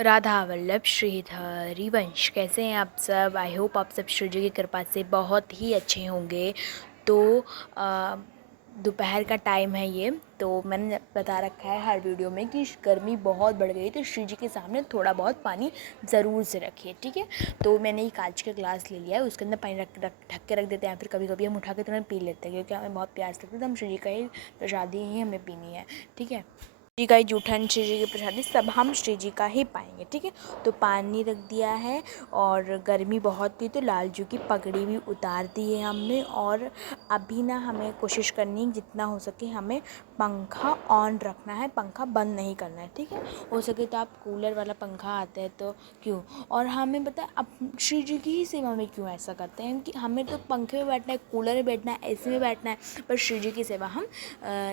राधा वल्लभ श्रीधरी वंश। कैसे हैं आप सब? आई होप आप सब श्री जी की कृपा से बहुत ही अच्छे होंगे। तो दोपहर का टाइम है ये, तो मैंने बता रखा है हर वीडियो में कि गर्मी बहुत बढ़ गई, तो श्री जी के सामने थोड़ा बहुत पानी ज़रूर से रखिए, ठीक है। तो मैंने ये कांच का ग्लास ले लिया है, उसके अंदर पानी ढक के रख देते हैं, फिर कभी कभी हम उठा के तुरंत पी लेते हैं क्योंकि हमें बहुत प्यास लगती है। तो हम श्री जी का ही प्रसादी ही हमें पीनी है, ठीक है। जी का ही जूठन श्री जी की प्रसादी सब हम श्री जी का ही पाएंगे, ठीक है। तो पानी रख दिया है और गर्मी बहुत थी तो लालजू की पगड़ी भी उतार दी है हमने। और अभी ना हमें कोशिश करनी है जितना हो सके हमें पंखा ऑन रखना है, पंखा बंद नहीं करना है, ठीक है। हो सके तो आप कूलर वाला पंखा आता है तो क्यों, और हमें पता है अब श्री जी की ही सेवा में क्यों ऐसा करते हैं कि हमें तो पंखे में बैठना है, कूलर में बैठना है, एसी में बैठना है, पर श्री जी की सेवा हम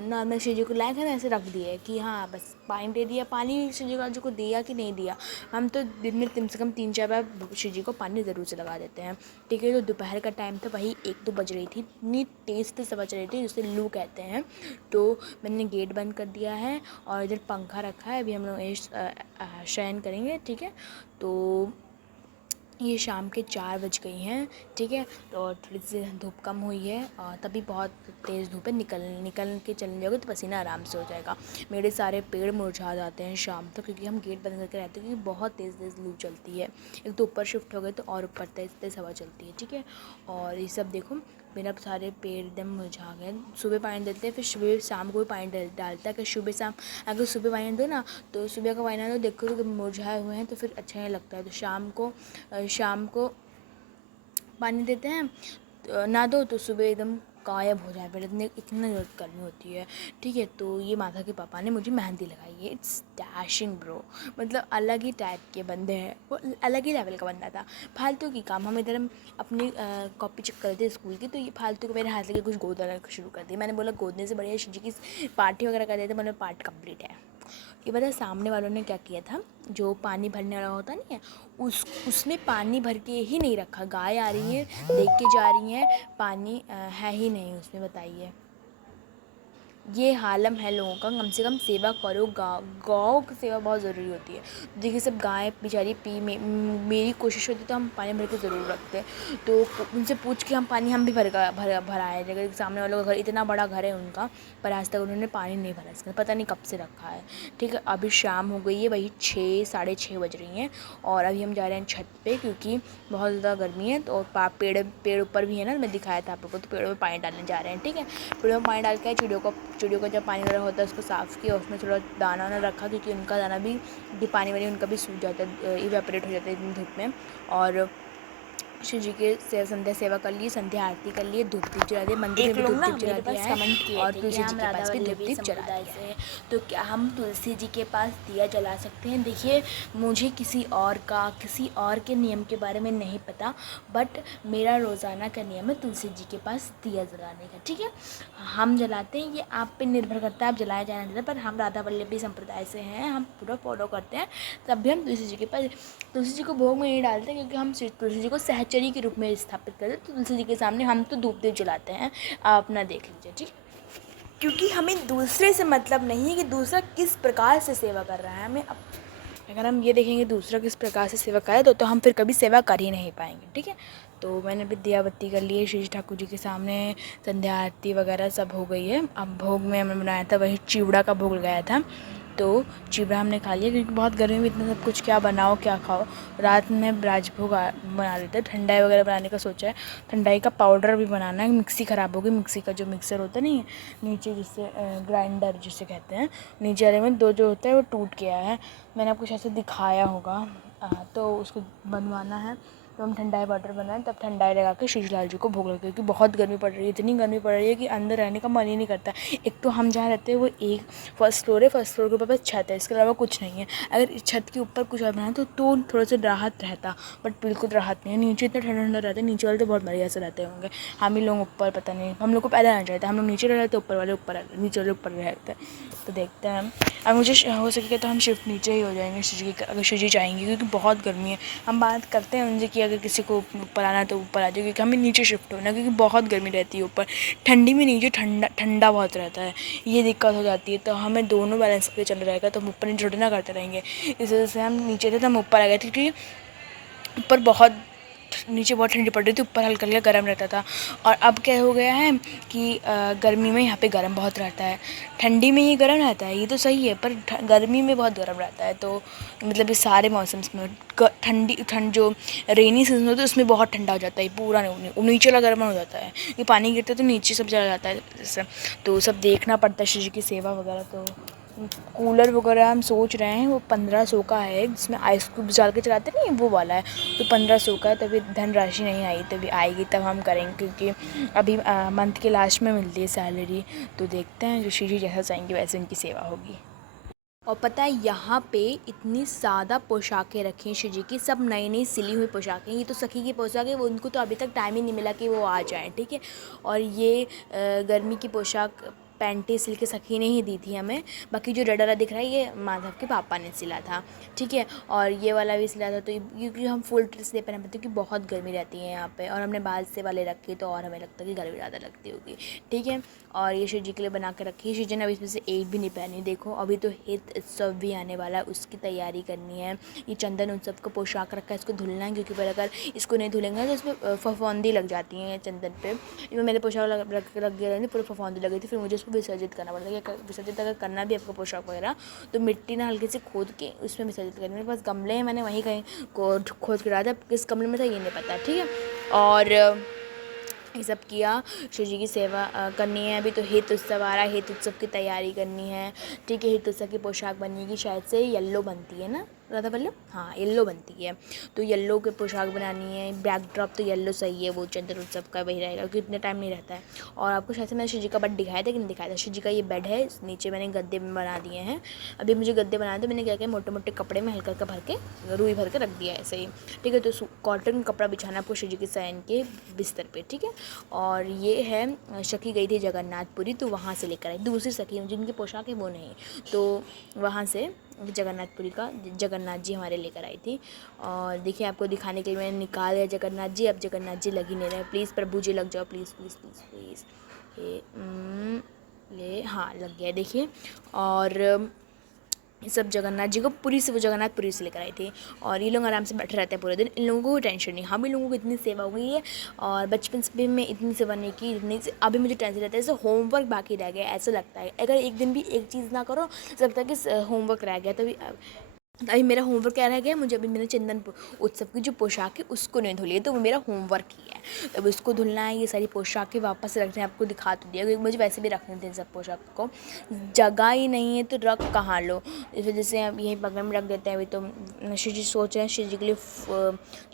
नॉर्मल श्री जी को लाए थे ऐसे रख दिए कि हाँ बस पानी दे दिया। पानी श्री जी को दिया कि नहीं दिया, हम तो दिन में कम से कम 3-4 बार श्री जी को पानी ज़रूर से लगा देते हैं, ठीक है। तो दोपहर का टाइम था, वही 1-2 बज रही थी, इतनी तेज़ से बज रही थी जिसे लू कहते हैं। तो मैंने गेट बंद कर दिया है और इधर पंखा रखा है। अभी हम लोग शयन करेंगे, ठीक है। तो ये शाम के 4 बज गई हैं, ठीक है। तो थोड़ी सी धूप कम हुई है और तभी बहुत तेज़ धूप है, निकल के चलने जाओगे तो पसीना आराम से हो जाएगा। मेरे सारे पेड़ मुरझा जाते हैं शाम तक क्योंकि हम गेट बंद करके रहते हैं, क्योंकि बहुत तेज़ लू चलती है। एक तो ऊपर शिफ्ट हो गए तो और ऊपर तेज़ हवा चलती है, ठीक है। और ये सब देखो मेरा सारे पेड़ एकदम मुरझा गए। सुबह पानी देते हैं, फिर सुबह शाम को भी पानी डालता है कि सुबह शाम। अगर सुबह पानी दो ना तो सुबह का पानी दो, देखो तो मुरझाए हुए हैं तो फिर अच्छा नहीं लगता है। तो शाम को पानी देते हैं, ना दो तो सुबह एकदम गायब हो जाए, पहले इतना ज़रूरत गर्मी होती है, ठीक है। तो ये माथा के पापा ने मुझे मेहंदी लगाई है, इट्स डैशिंग ब्रो, मतलब अलग ही टाइप के बंदे हैं वो, अलग ही लेवल का बंदा था। फालतू की काम, हम इधर हम अपनी कॉपी चेक करते थे स्कूल की, तो ये फालतू को मेरे हाथ लगे कुछ गोदना शुरू कर दिया। मैंने बोला गोदने से बढ़िया शिव जी की पार्टी वगैरह कर देते, मतलब पार्ट कंप्लीट है। ये पता है सामने वालों ने क्या किया था, जो पानी भरने वाला होता नहीं है उसने पानी भर के ही नहीं रखा। गाय आ रही है, देख के जा रही है, पानी है ही नहीं उसमें, बताइए। ये हालम है लोगों का। कम से कम सेवा करो, गौ की सेवा बहुत ज़रूरी होती है। देखिए सब गाय बेचारी मेरी कोशिश होती तो हम पानी भर के ज़रूर रखते, तो उनसे पूछ के हम भी भराए। अगर सामने वालों का घर इतना बड़ा घर है उनका, पर आज तक उन्होंने पानी नहीं भरा, इसका पता नहीं कब से रखा है, ठीक है। अभी शाम हो गई है, वही 6-6:30 बज रही हैं और अभी हम जा रहे हैं छत पे क्योंकि बहुत ज़्यादा गर्मी है। तो पेड़ ऊपर भी है ना, मैं दिखाया था आप लोगों को, तो पेड़ों में पानी डालने जा रहे हैं, ठीक है। पेड़ों में पानी डाल के चिड़ियों का जब पानी वगैरह होता है उसको साफ़ किया, उसमें थोड़ा दाना वाना रखा क्योंकि उनका दाना भी पानी वानी उनका भी सूख जाता है, इवेपोरेट हो जाता है इतनी धूप में। और शिव जी के संध्या सेवा कर लिए, संध्या आरती कर लिए, धूप दीप जला दिए, मंदिर में भी धूप दीप जला दिया है, कमेंट किए और तुलसी जी के पास भी धूप दीप जला दिया है। तो क्या हम तुलसी जी के पास दिया जला सकते हैं? देखिए मुझे किसी और के नियम के बारे में नहीं पता, बट मेरा रोज़ाना का नियम है तुलसी जी के पास दिया जलाने का, ठीक है। हम जलाते हैं, ये आप पे निर्भर करता है आप जलाया जाना चाहते हैं, पर हम राधा वल्लभी संप्रदाय से हैं, हम पूरा फॉलो करते हैं। तब भी हम तुलसी जी के पास, तुलसी जी को भोग में नहीं डालते क्योंकि हम तुलसी जी को सहचरी के रूप में स्थापित करते हैं। तो तुलसी जी के सामने हम तो धूप दीप जलाते हैं, आप अपना देख लीजिए, ठीक। क्योंकि हमें दूसरे से मतलब नहीं है कि दूसरा किस प्रकार से सेवा कर रहा है, हमें अगर हम ये देखेंगे दूसरा किस प्रकार से सेवा करे तो हम फिर कभी सेवा कर ही नहीं पाएंगे, ठीक है। तो मैंने भी दिया बत्ती कर लिए श्री ठाकुर जी के सामने, संध्या आरती वगैरह सब हो गई है। अब भोग में हमने बनाया था वही चिवड़ा का भोग लगाया था, तो चिवड़ा हमने खा लिया क्योंकि बहुत गर्मी में इतना सब कुछ क्या बनाओ क्या खाओ। रात में राजभोग बना लेते हैं, ठंडाई वगैरह बनाने का सोचा है। ठंडाई का पाउडर भी बनाना है, मिक्सी ख़राब होगी, मिक्सी का जो मिक्सर होता नहीं है नीचे जिससे ग्राइंडर जिसे कहते हैं, नीचे वाले में दो जो होता है वो टूट गया है, मैंने आपको शायद से दिखाया होगा। तो उसको बनवाना है, तो हम ठंडाई पाउडर बनाएं, तब ठंडाई लगा के शीशलाल जी को भोग लगे क्योंकि बहुत गर्मी पड़ रही है, इतनी गर्मी पड़ रही है कि अंदर रहने का मन ही नहीं करता। एक तो हम जहाँ रहते हैं वो एक फर्स्ट फ्लोर है, फर्स्ट फ्लोर के ऊपर बस छत है, इसके अलावा कुछ नहीं है। अगर इस छत के ऊपर कुछ और बनाए तो थोड़ा सा राहत रहता, बट बिल्कुल राहत नहीं है। नीचे इतना ठंडा ठंडा रहता है, नीचे वाले तो बहुत बढ़िया से रहते होंगे, हम ही लोग ऊपर पता नहीं, हम लोग को पैदा रहना चाहिए था, हम लोग नीचे रह रहते, ऊपर वाले ऊपर रहते, नीचे वाले ऊपर रहते। तो देखते हैं हम, अब मुझे हो सकेगा तो हम शिफ्ट नीचे ही हो जाएंगे शिव जी, अगर शिव जी चाहेंगे, क्योंकि बहुत गर्मी है। हम बात करते हैं उनसे कि अगर किसी को ऊपर आना है तो ऊपर आ जाए, क्योंकि हमें नीचे शिफ्ट होना है, क्योंकि बहुत गर्मी रहती है ऊपर। ठंडी में नीचे ठंडा ठंडा बहुत रहता है, ये दिक्कत हो जाती है। तो हमें दोनों बैलेंस करके चल रहेगा, तो हम ऊपर नीचे थोड़ी ना करते रहेंगे। इस वजह से हम नीचे थे तो हम ऊपर आ गए थे, क्योंकि ऊपर बहुत नीचे बहुत ठंडी पड़ रही थी, ऊपर हल्का हल्का गर्म रहता था। और अब क्या हो गया है कि गर्मी में यहाँ पे गर्म बहुत रहता है, ठंडी में ही गर्म रहता है, ये तो सही है, पर गर्मी में बहुत गर्म रहता है। तो मतलब ये सारे मौसम्स में ठंड जो रेनी सीजन होता है उसमें बहुत ठंडा हो जाता है, पूरा नीचे वाला गर्म हो जाता है, ये पानी गिरता है तो नीचे सब चला जाता है जैसे। तो सब देखना पड़ता है शिव जी की सेवा वगैरह। तो कूलर वगैरह हम सोच रहे हैं वो 1500 का है, जिसमें आइस क्यूब डाल के चलाते नहीं, वो वाला है। तो 1500 का है, तभी धनराशि नहीं आई, तभी आएगी तब हम करेंगे, क्योंकि अभी मंथ के लास्ट में मिलती है सैलरी। तो देखते हैं, जो श्री जी जैसा चाहेंगे वैसे उनकी सेवा होगी। और पता है यहाँ पे इतनी ज़्यादा पोशाकें रखी हैं शिव जी की, सब नई नई सिली हुई पोशाकें। ये तो सखी की पोशाक है, वो उनको तो अभी तक टाइम ही नहीं मिला कि वो आ जाएँ, ठीक है। और ये गर्मी की पोशाक पैंटी सिल के सखी ने ही दी थी हमें। बाकी जो रेड वाला दिख रहा है ये माधव के पापा ने सिला था, ठीक है। और ये वाला भी सिला था। तो क्योंकि हम फुल ड्रेस ले पहने क्योंकि बहुत गर्मी रहती है यहाँ पे, और हमने बाल से वाले रखे तो और हमें लगता है कि गर्मी ज़्यादा लगती होगी, ठीक है। और ये शिव जी के लिए बना के रखी है। शिव जी ने अभी इसमें से एक भी नहीं पहनी। देखो अभी तो हित उत्सव भी आने वाला है, उसकी तैयारी करनी है। ये चंदन उत्सव का पोशाक रखा है, इसको धुलना है, क्योंकि पर अगर इसको नहीं धुलेंगे तो इसमें फफूंदी लग जाती हैं चंदन पे। इसमें मेरे पोशाक रख गया पूरी फफूंदी लगी थी, फिर मुझे उसको विसर्जित करना पड़ता है। विसर्जित अगर करना भी आपको पोशाक वगैरह, तो मिट्टी ना हल्के से खोद के उसमें विसर्जित करना। मेरे पास गमले हैं, मैंने वहीं कहीं खोद के डाला था, किस गमले में था ये नहीं पता, ठीक है। और ये सब किया, शिव जी की सेवा करनी है। अभी तो हित उत्सव आ रहा है, हित उत्सव की तैयारी करनी है, ठीक है। हित उत्सव की पोशाक बनेगी, शायद से येलो बनती है ना राधा वल्लभ, हाँ येलो बनती है। तो येलो की पोशाक बनानी है, बैकड्रॉप तो येलो सही है, वो चंद्र उत्सव का वही रहेगा, क्योंकि इतने टाइम नहीं रहता है। और आपको शायद से मैंने शिव जी का बेड दिखाया था कि नहीं दिखाया था। शिव जी का ये बेड है, नीचे मैंने गद्दे बना दिए हैं। अभी मुझे गद्दे बनाए तो मैंने क्या किया, मोटे मोटे कपड़े में हल्का हल्का भर के रुई भर के रख दिया है, ऐसे ही, ठीक है। तो कॉटन कपड़ा बिछाना आपको शिव जी के शयन के बिस्तर पर, ठीक है। और ये है, सखी गई थी जगन्नाथपुरी, तो वहाँ से लेकर आई दूसरी सखी जिनकी पोशाक है वो नहीं, तो वहाँ से जगन्नाथपुरी का जगन्नाथ जी हमारे लेकर आई थी। और देखिए आपको दिखाने के लिए मैंने निकाल दिया जगन्नाथ जी। अब जगन्नाथ जी लग ही नहीं रहे, प्लीज़ प्रभु जी लग जाओ, प्लीज़ प्लीज़ प्लीज़ प्लीज़। ये हाँ लग गया, देखिए। और सब जगन्नाथ जी को पुरी से, वो जगन्नाथपुरी से लेकर आई थी। और ये लोग आराम से बैठे रहते हैं पूरे दिन, इन लोगों को टेंशन नहीं। हम इन लोगों को इतनी सेवा हो गई है, और बचपन से भी मैं इतनी सेवा नहीं की इतनी से, अभी मुझे टेंशन रहता है, जैसे होमवर्क बाकी रह गया ऐसा लगता है। अगर एक दिन भी एक चीज़ ना करो तो लगता है कि होमवर्क रह गया। तभी अभी मेरा होमवर्क क्या रह गया, मुझे अभी मेरे चंदन उत्सव की जो पोशाक है उसको नहीं धुली है, तो वो मेरा होमवर्क ही है। अब उसको धुलना है, ये सारी पोशाकें वापस रखने, आपको दिखा तो दिया, क्योंकि मुझे वैसे भी रखने थे सब पोशाक को, जगह ही नहीं है तो रख कहाँ लो। इस वजह से अब यहीं बगल में रख देते हैं। अभी तो शिव जी सोच रहे हैं, शिव जी के लिए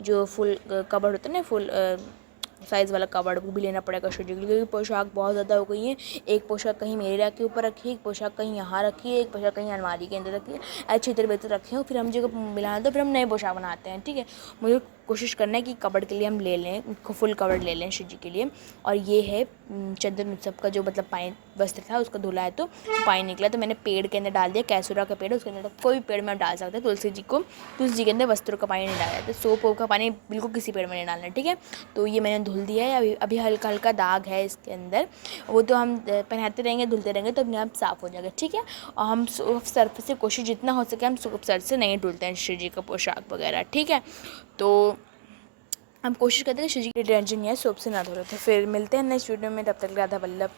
जो फुल कवर होता है ना, फुल साइज़ वाला कवर, वो भी लेना पड़ेगा शिव जी के लिए, क्योंकि पोशाक बहुत ज़्यादा हो गई है। एक पोशाक कहीं मेरे रैक के ऊपर रखी है, एक पोशाक कहीं यहाँ रखी है, एक पोशाक कहीं अलमारी के अंदर रखी है, अच्छी तरह बेहतर रखे हो। फिर हम जब मिला दो, फिर हम नए पोशाक बनाते हैं, ठीक है। मुझे कोशिश करना है कि कवर के लिए हम ले लें, फुल कवर ले लें शिव जी के लिए। और ये है चंदन उत्सव का जो मतलब पानी वस्त्र था, उसका धुला है तो पानी निकला, तो मैंने पेड़ के अंदर डाल दिया। कैसुरा का पेड़ है, उसके अंदर कोई भी पेड़ में आप डाल सकते हैं। तुलसी जी के अंदर वस्त्रों का पानी नहीं डाला जाता, सोप का पानी बिल्कुल किसी पेड़ में नहीं डालना, ठीक है। तो ये मैंने धुल दिया है। अभी हल्का हल्का दाग है इसके अंदर, वो तो हम पहनाते रहेंगे, धुलते रहेंगे तो अपने आप साफ़ हो जाएगा, ठीक है। और हम सर्फ से कोशिश जितना हो सके हम सर्फ से नहीं धुलते हैं शिव जी का पोशाक वगैरह, ठीक है। तो हम कोशिश करते हैं कि शिव जी की टेंशन नहीं है, सोप से ना धो रहे। तो फिर मिलते हैं नेक्स्ट वीडियो में, तब तक राधा वल्लभ।